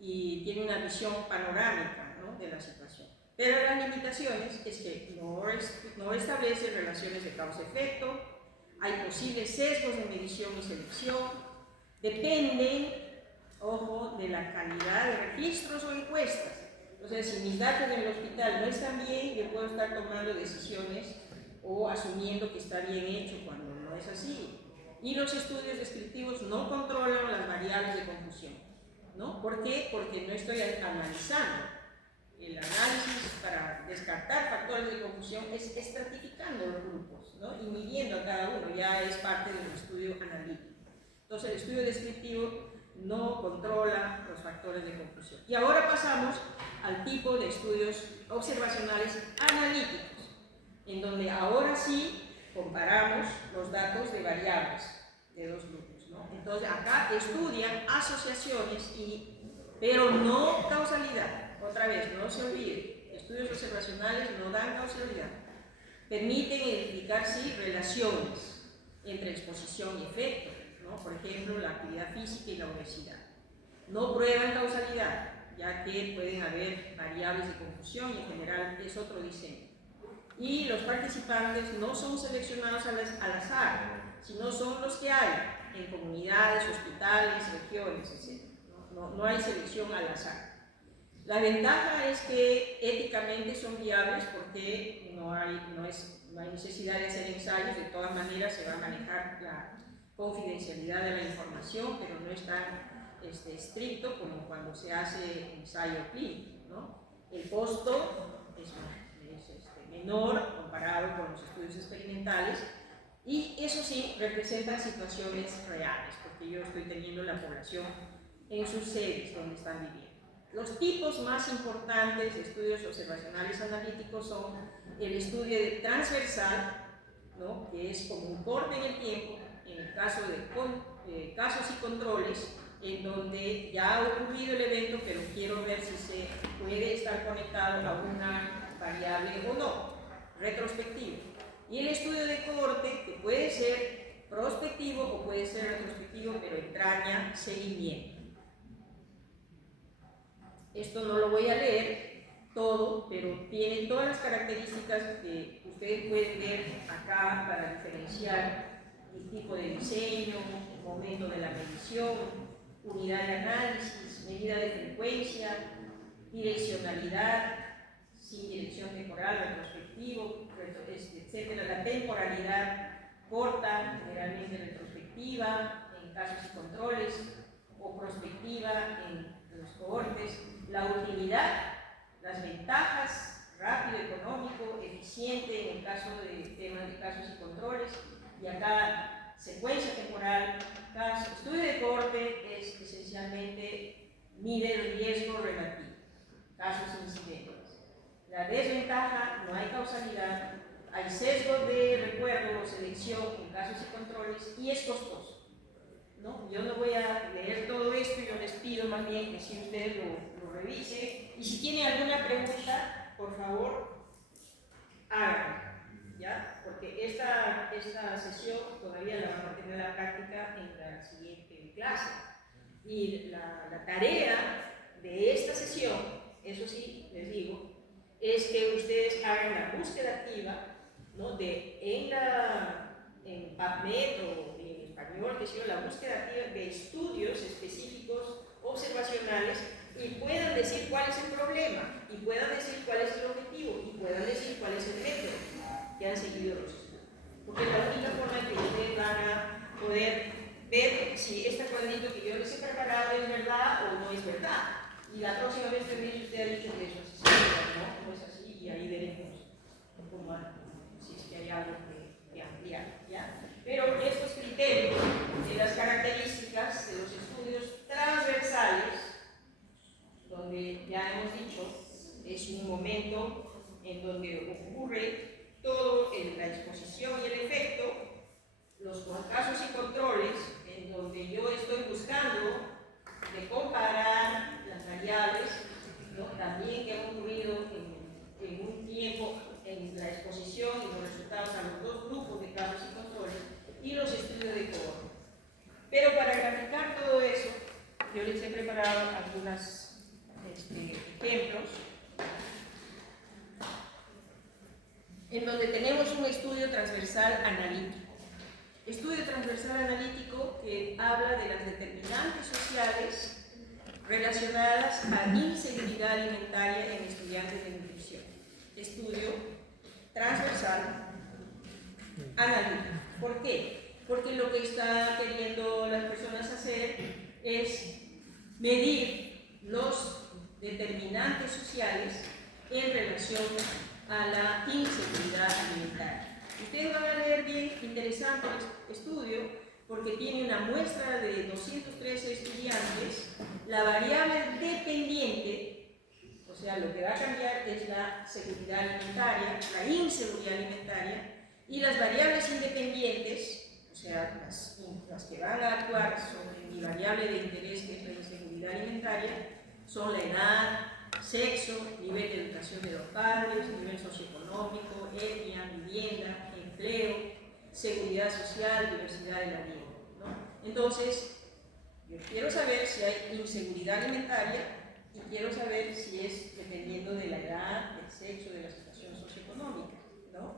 y tiene una visión panorámica, ¿no?, de la situación. Pero las limitaciones es que no establece relaciones de causa-efecto, hay posibles sesgos de medición y selección, dependen, ojo, de la calidad de registros o encuestas. O sea, si mis datos en el hospital no están bien, yo puedo estar tomando decisiones o asumiendo que está bien hecho cuando no es así. Y los estudios descriptivos no controlan las variables de confusión, ¿no? ¿Por qué? Porque no estoy analizando. El análisis para descartar factores de confusión es estratificando los grupos, ¿no? Y midiendo a cada uno, ya es parte de un estudio analítico. Entonces el estudio descriptivo no controla los factores de confusión. Y ahora pasamos al tipo de estudios observacionales analíticos, en donde ahora sí comparamos los datos de variables de dos grupos, ¿no? Entonces acá estudian asociaciones, pero no causalidad. Otra vez, no se olvide, estudios observacionales no dan causalidad. Permiten identificar, sí, relaciones entre exposición y efecto, ¿no? Por ejemplo, la actividad física y la obesidad. No prueban causalidad, ya que pueden haber variables de confusión y en general es otro diseño. Y los participantes no son seleccionados al azar, sino son los que hay en comunidades, hospitales, regiones, etc. No hay selección al azar. La ventaja es que éticamente son viables porque no hay necesidad de hacer ensayos, de todas maneras se va a manejar la confidencialidad de la información, pero no es tan estricto como cuando se hace ensayo clínico, ¿no? El costo es menor comparado con los estudios experimentales y eso sí representan situaciones reales, porque yo estoy teniendo la población en sus sedes donde están viviendo. Los tipos más importantes de estudios observacionales analíticos son el estudio transversal, ¿no? Que es como un corte en el tiempo, en el caso de casos y controles, en donde ya ha ocurrido el evento, pero quiero ver si se puede estar conectado a una variable o no, retrospectivo. Y el estudio de cohorte, que puede ser prospectivo o puede ser retrospectivo, pero entraña seguimiento. Esto no lo voy a leer todo, pero tiene todas las características que ustedes pueden ver acá para diferenciar el tipo de diseño, el momento de la medición, unidad de análisis, medida de frecuencia, direccionalidad, sin dirección temporal, retrospectivo, etc. La temporalidad corta, generalmente retrospectiva, en casos y controles, o prospectiva en los cohortes, la utilidad, las ventajas, rápido, económico, eficiente en el caso de temas de casos y controles, y acá secuencia temporal, caso. Estudio de cohorte es esencialmente mide el riesgo relativo, casos incidentes. La desventaja, no hay causalidad, hay sesgo de recuerdo o selección en casos y controles y es costoso. ¿No? Yo no voy a leer todo esto, yo les pido más bien que si ustedes lo revisen y si tienen alguna pregunta, por favor, háganla, ¿ya? Porque esta sesión todavía la vamos a tener la práctica en la siguiente clase y la tarea de esta sesión, eso sí, les digo, es que ustedes hagan la búsqueda activa, ¿no? En PubMed o en español, que sea la búsqueda activa de estudios específicos observacionales y puedan decir cuál es el problema, y puedan decir cuál es el objetivo, y puedan decir cuál es el método que han seguido los estudios. Porque es la única forma en que ustedes van a poder ver si este cuadrito que yo les he preparado es verdad o no es verdad. Y la próxima vez que usted ha dicho que eso es así, no es así, y ahí veremos cómo, si es que hay algo que ampliar, ¿ya? Pero estos criterios de las características de los estudios transversales, donde ya hemos dicho, es un momento en donde ocurre todo en la exposición y el efecto, los casos y controles, en donde yo estoy buscando de comparar las variables, ¿no? También que han ocurrido en un tiempo en la exposición y los resultados a los dos grupos de casos y controles y los estudios de cohorte. Pero para graficar todo eso, yo les he preparado algunos ejemplos en donde tenemos un estudio transversal analítico. Estudio transversal analítico que habla de las determinantes sociales relacionadas a inseguridad alimentaria en estudiantes de nutrición. Estudio transversal analítico. ¿Por qué? Porque lo que están queriendo las personas hacer es medir los determinantes sociales en relación a la inseguridad alimentaria. Ustedes van a leer bien, interesante el estudio, porque tiene una muestra de 213 estudiantes. La variable dependiente, o sea, lo que va a cambiar es la seguridad alimentaria, la inseguridad alimentaria, y las variables independientes, o sea, las que van a actuar sobre mi variable de interés, que es la inseguridad alimentaria, son la edad, sexo, nivel de educación de los padres, nivel socioeconómico, etnia, vivienda, empleo, seguridad social, diversidad de la vida, ¿no? Entonces, yo quiero saber si hay inseguridad alimentaria y quiero saber si es dependiendo de la edad, del sexo, de la situación socioeconómica, ¿no?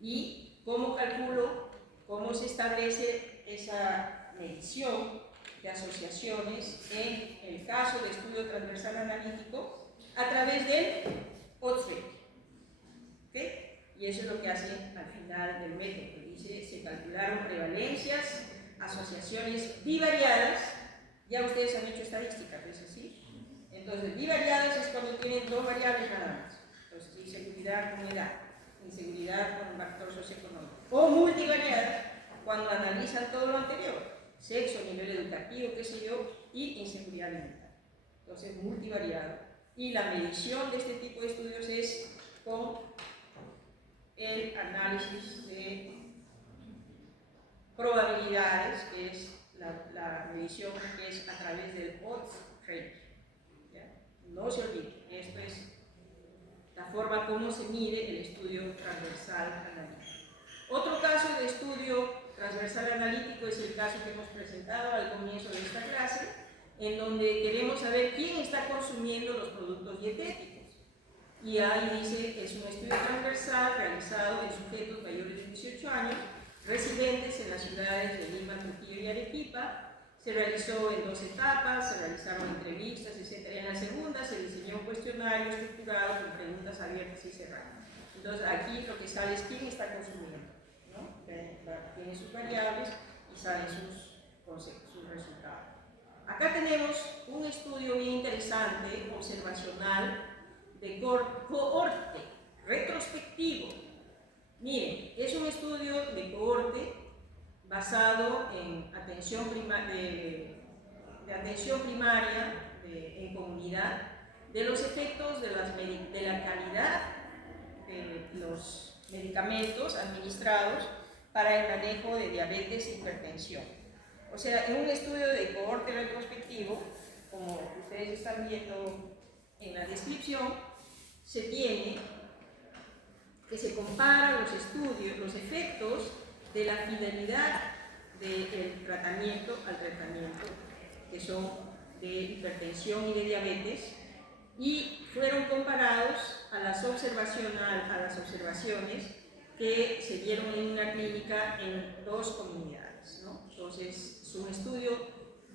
Y cómo calculo, cómo se establece esa medición de asociaciones en el caso de estudio transversal analítico a través del odds ratio. ¿Okay? Y eso es lo que hacen al final del método. Dice, se calcularon prevalencias, asociaciones bivariadas. Ya ustedes han hecho estadísticas, ¿es así? Entonces, bivariadas es cuando tienen dos variables nada más. Entonces, inseguridad con edad, inseguridad con un factor socioeconómico. O multivariadas, cuando analizan todo lo anterior. Sexo, nivel educativo, qué sé yo, y inseguridad alimentaria. Entonces, multivariado. Y la medición de este tipo de estudios es con el análisis de probabilidades, que es la medición que es a través del odds ratio. No se olviden, esto es la forma como se mide el estudio transversal analítico. Otro caso de estudio transversal analítico es el caso que hemos presentado al comienzo de esta clase, en donde queremos saber quién está consumiendo los productos dietéticos. Y ahí dice que es un estudio transversal realizado en sujetos mayores de 18 años, residentes en las ciudades de Lima, Trujillo y Arequipa. Se realizó en 2 etapas, se realizaron entrevistas, etc. En la segunda se diseñó un cuestionario estructurado con preguntas abiertas y cerradas. Entonces aquí lo que sale es quién está consumiendo, ¿no? Tiene sus variables y salen sus resultados. Acá tenemos un estudio bien interesante, observacional, de cohorte retrospectivo. Miren, es un estudio de cohorte basado en atención atención primaria en comunidad, de los efectos de la calidad de los medicamentos administrados para el manejo de diabetes e hipertensión. O sea, en un estudio de cohorte retrospectivo, como ustedes están viendo en la descripción, se tiene que se comparan los estudios, los efectos de la fidelidad del tratamiento al tratamiento, que son de hipertensión y de diabetes, y fueron comparados a las observaciones que se dieron en una clínica en 2 comunidades, ¿no? Entonces, es un estudio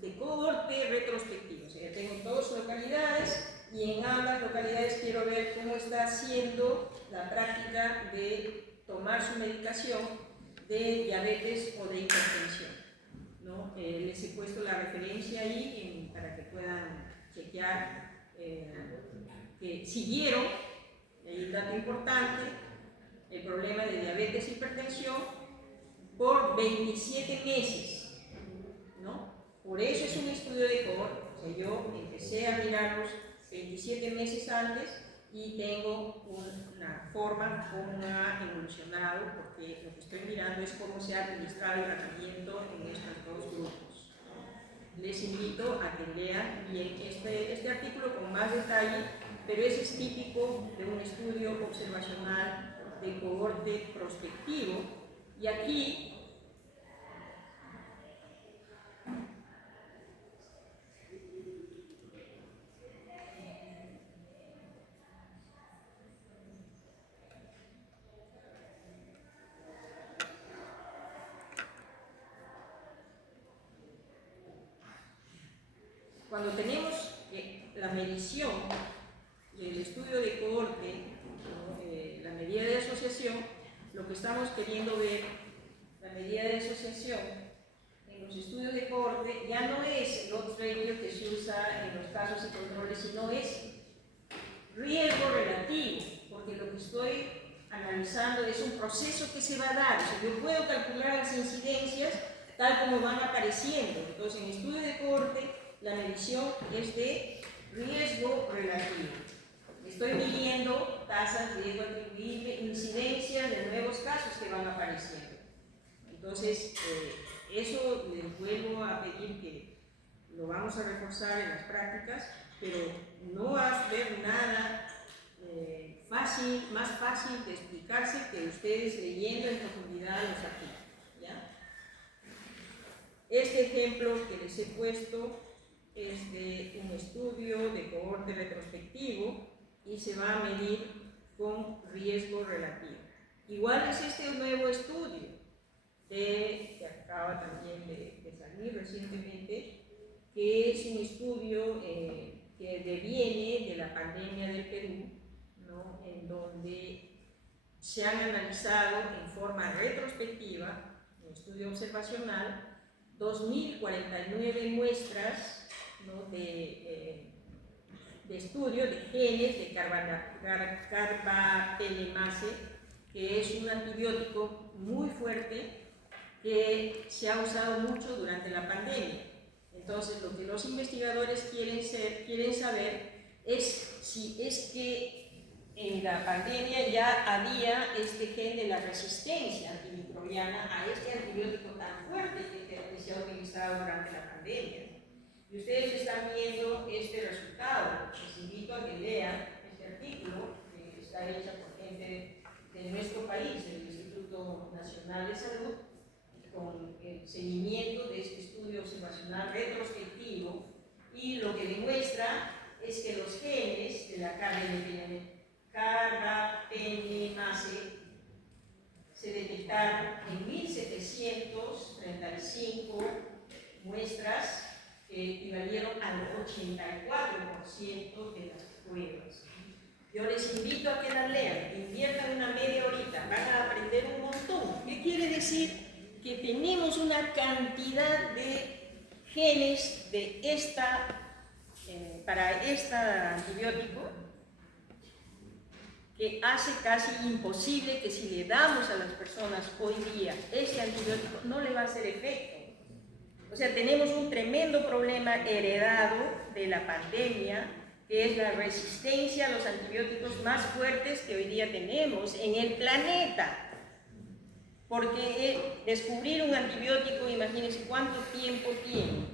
de cohorte retrospectivo, o sea, tengo 2 localidades y en ambas localidades quiero ver cómo está haciendo la práctica de tomar su medicación de diabetes o de hipertensión, ¿no? Les he puesto la referencia ahí para que puedan chequear que siguieron, hay un dato importante, el problema de diabetes e hipertensión por 27 meses, ¿no? Por eso es un estudio de cohorte. O sea, yo empecé a mirarlos 27 meses antes y tengo una forma cómo ha evolucionado, porque lo que estoy mirando es cómo se ha administrado el tratamiento en estos 2 grupos. Les invito a que lean bien este artículo con más detalle, pero ese es típico de un estudio observacional de cohorte prospectivo, y aquí cuando tenemos la medición del estudio de cohorte, ¿no? La medida de asociación, lo que estamos queriendo ver, la medida de asociación en los estudios de cohorte, ya no es el odds ratio que se usa en los casos y controles, sino es riesgo relativo, porque lo que estoy analizando es un proceso que se va a dar. O sea, yo puedo calcular las incidencias tal como van apareciendo. Entonces, en estudio de cohorte, la medición es de riesgo relativo. Estoy midiendo tasas de riesgo atribuible, incidencias de nuevos casos que van apareciendo. Entonces, eso les vuelvo a pedir que lo vamos a reforzar en las prácticas, pero no va a ser nada más fácil de explicarse que ustedes leyendo en profundidad los artículos, ¿ya? Este ejemplo que les he puesto es de un estudio de cohorte retrospectivo y se va a medir con riesgo relativo. Igual es este nuevo estudio que acaba también de salir recientemente, que es un estudio que deviene de la pandemia del Perú, ¿no? En donde se han analizado en forma retrospectiva, un estudio observacional, 2.049 muestras, ¿no? de estudio de genes de carbapenemase, que es un antibiótico muy fuerte que se ha usado mucho durante la pandemia. Entonces, lo que los investigadores quieren saber es si es que en la pandemia ya había este gen de la resistencia antimicrobiana a este antibiótico tan fuerte que se ha utilizado durante la pandemia. Y ustedes están viendo este resultado. Les invito a que lean este artículo que está hecho por gente de nuestro país, el Instituto Nacional de Salud, con el seguimiento de este estudio observacional retrospectivo, y lo que demuestra es que los genes de la carbapenemase se detectaron en 1.735 muestras que equivalieron al 84% de las pruebas. Yo les invito a que las lean, inviertan una media horita, van a aprender un montón. ¿Qué quiere decir? Que tenemos una cantidad de genes de para este antibiótico que hace casi imposible que si le damos a las personas hoy día este antibiótico no le va a hacer efecto. O sea, tenemos un tremendo problema heredado de la pandemia, que es la resistencia a los antibióticos más fuertes que hoy día tenemos en el planeta. Porque descubrir un antibiótico, imagínense cuánto tiempo tiene,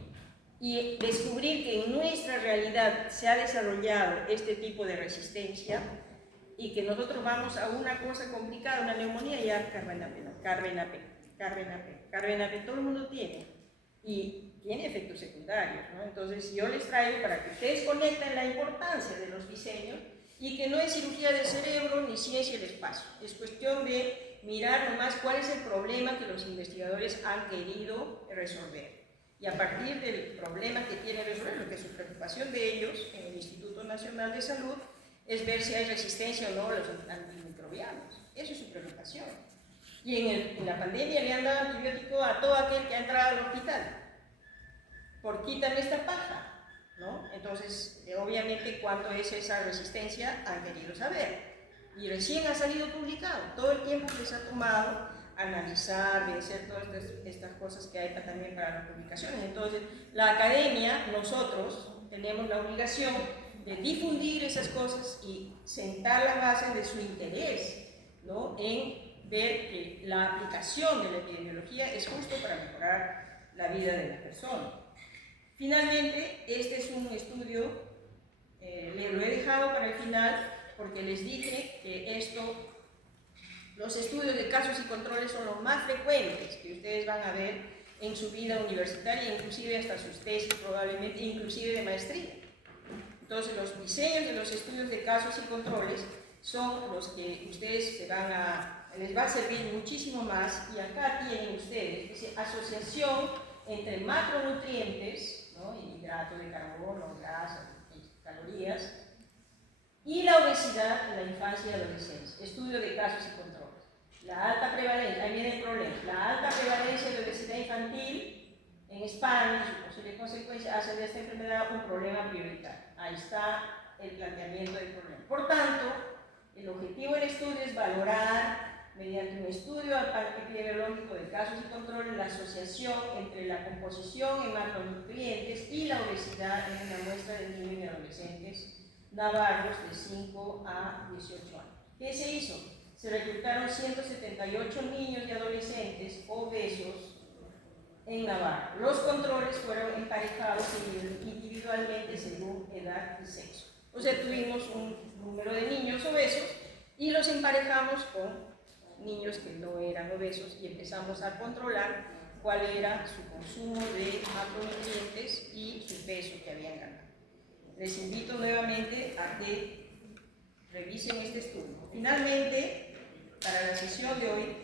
y descubrir que en nuestra realidad se ha desarrollado este tipo de resistencia y que nosotros vamos a una cosa complicada, una neumonía, ya carbenape, todo el mundo tiene, y tiene efectos secundarios, ¿no? Entonces yo les traigo para que ustedes conecten la importancia de los diseños y que no es cirugía del cerebro ni ciencia del espacio, es cuestión de mirar nomás cuál es el problema que los investigadores han querido resolver. Y a partir del problema que quieren resolver, lo que es su preocupación de ellos en el Instituto Nacional de Salud, es ver si hay resistencia o no a los antimicrobianos. Eso es su preocupación. Y en la pandemia le han dado antibiótico a todo aquel que ha entrado al hospital. Por quítame esta paja, ¿no? Entonces, obviamente, ¿cuánto es esa resistencia? Han querido saber. Y recién ha salido publicado, todo el tiempo que se ha tomado analizar, vencer todas estas cosas que hay también para la publicación. Entonces, la academia, nosotros tenemos la obligación de difundir esas cosas y sentar las bases de su interés, ¿no? En ver que la aplicación de la epidemiología es justo para mejorar la vida de las personas. Finalmente, este es un estudio, lo he dejado para el final, porque les dije que los estudios de casos y controles son los más frecuentes que ustedes van a ver en su vida universitaria, inclusive hasta sus tesis probablemente, inclusive de maestría. Entonces, los diseños de los estudios de casos y controles son los que ustedes les va a servir muchísimo más, y acá tienen ustedes esa asociación entre macronutrientes, ¿no? Hidratos de carbono, grasas, calorías, y la obesidad en la infancia y adolescencia, estudio de casos y controles. La alta prevalencia, ahí viene el problema, la alta prevalencia de obesidad infantil en España, su posible consecuencia, hace de esta enfermedad un problema prioritario. Ahí está el planteamiento del problema. Por tanto, el objetivo del estudio es valorar, mediante un estudio epidemiológico de casos y controles, la asociación entre la composición en macronutrientes y la obesidad en una muestra de niños y adolescentes navarros de 5 a 18 años. ¿Qué se hizo? Se reclutaron 178 niños y adolescentes obesos en Navarra. Los controles fueron emparejados individualmente según edad y sexo. O sea, tuvimos un número de niños obesos y los emparejamos con niños que no eran obesos y empezamos a controlar cuál era su consumo de macronutrientes y su peso que habían ganado. Les invito nuevamente a que revisen este estudio. Finalmente, para la sesión de hoy,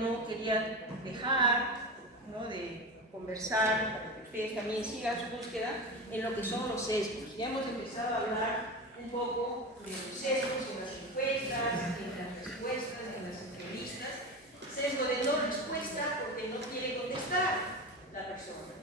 no quería dejar, ¿no?, de conversar para que ustedes también sigan su búsqueda en lo que son los sesgos. Ya hemos empezado a hablar un poco de los sesgos en las encuestas, en las respuestas, en las entrevistas. Sesgo de no respuesta porque no quiere contestar la persona.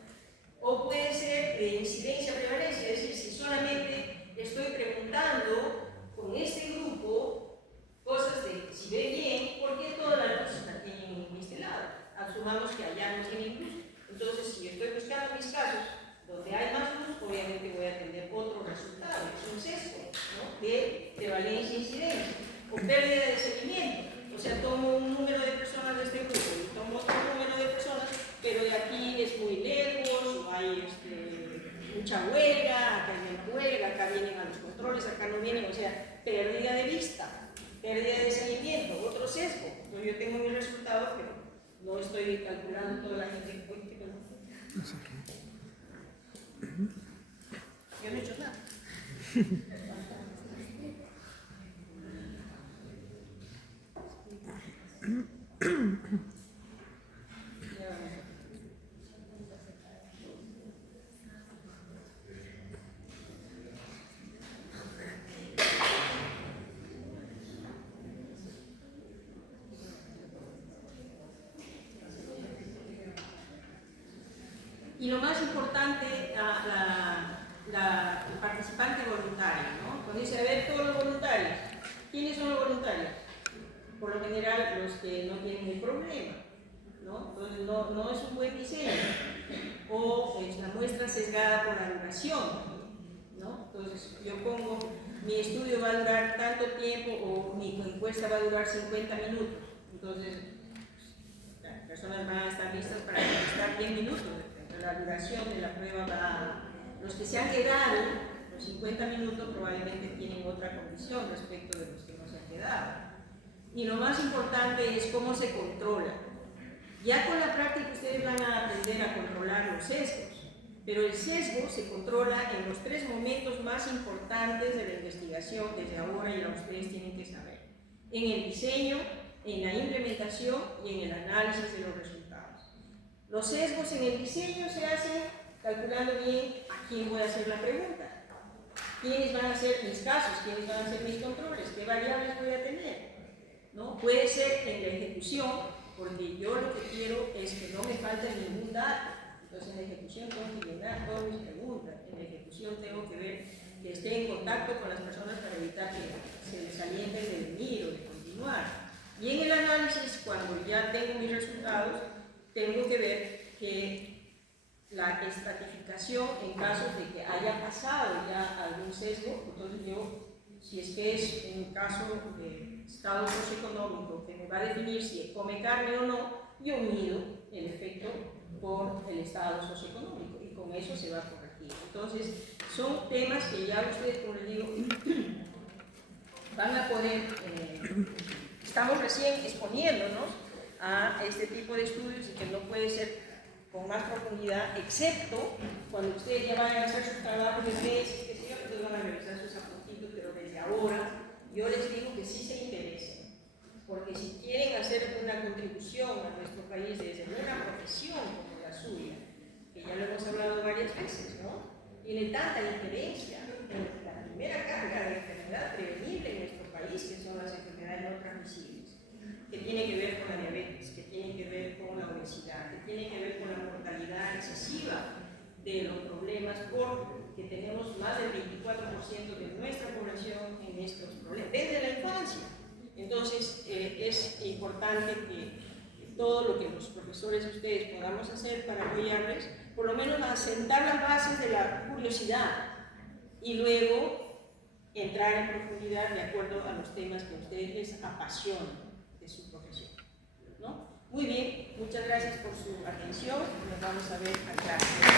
O puede ser de incidencia prevalencia, es decir, si solamente estoy preguntando con este grupo cosas de si ve bien, ¿por qué todas las luces la tienen en este lado? Asumamos que allá no tienen luz. Entonces, si yo estoy buscando mis casos donde hay más luz, obviamente voy a tener otro resultado. Es un sesgo, ¿no?, de prevalencia e incidencia. O pérdida de seguimiento. O sea, tomo un número de personas de este grupo y tomo otro número de personas, pero de aquí es muy lejos, o hay mucha huelga, acá hay una huelga, acá vienen a los controles, acá no vienen, o sea, pérdida de vista, pérdida de seguimiento, otro sesgo. Entonces, yo tengo mis resultados, pero no estoy calculando toda la gente que puede. Yo no he hecho nada. Y lo más importante, el participante voluntario, ¿no? Cuando dice, a ver, todos los voluntarios, ¿quiénes son los voluntarios? Por lo general, los que no tienen el problema, ¿no? Entonces, no es un buen diseño. O es la muestra sesgada por la duración, ¿no? Entonces, yo pongo, mi estudio va a durar tanto tiempo o mi encuesta va a durar 50 minutos. Entonces, las personas van a estar listas para contestar 10 minutos. La duración de la prueba va. Los que se han quedado, los 50 minutos, probablemente tienen otra condición respecto de los que no se han quedado. Y lo más importante es cómo se controla. Ya con la práctica ustedes van a aprender a controlar los sesgos, pero el sesgo se controla en los 3 momentos más importantes de la investigación desde ahora y ustedes tienen que saber: en el diseño, en la implementación y en el análisis de los resultados. Los sesgos en el diseño se hacen calculando bien a quién voy a hacer la pregunta, quiénes van a ser mis casos, quiénes van a ser mis controles, qué variables voy a tener, ¿no? Puede ser en la ejecución, porque yo lo que quiero es que no me falte ningún dato. Entonces, en la ejecución tengo que llenar todas mis preguntas, en la ejecución tengo que ver que esté en contacto con las personas para evitar que se les alienten de venir o de continuar. Y en el análisis, cuando ya tengo mis resultados, tengo que ver que la estratificación, en caso de que haya pasado ya algún sesgo, entonces yo, si es que es un caso de estado socioeconómico que me va a definir si come carne o no, yo mido el efecto por el estado socioeconómico y con eso se va a corregir. Entonces, son temas que ya ustedes, como les digo, van a poder, estamos recién exponiéndonos a este tipo de estudios y que no puede ser con más profundidad, excepto cuando ustedes ya vayan a hacer sus trabajos de tesis, que sí, ustedes van a revisar sus apuntitos, pero desde ahora yo les digo que sí se interesen, porque si quieren hacer una contribución a nuestro país desde una profesión como la suya, que ya lo hemos hablado varias veces, ¿no? Tiene tanta injerencia en la primera carga de enfermedad prevenible en nuestro país, que son las enfermedades no transmisibles, que tiene que ver con la diabetes, que tiene que ver con la obesidad, que tiene que ver con la mortalidad excesiva de los problemas, porque tenemos más del 24% de nuestra población en estos problemas, desde la infancia. Entonces, es importante que todo lo que los profesores y ustedes podamos hacer para apoyarles, por lo menos asentar las bases de la curiosidad y luego entrar en profundidad de acuerdo a los temas que a ustedes les apasionan de su profesión, ¿no? Muy bien, muchas gracias por su atención. Nos vamos a ver acá.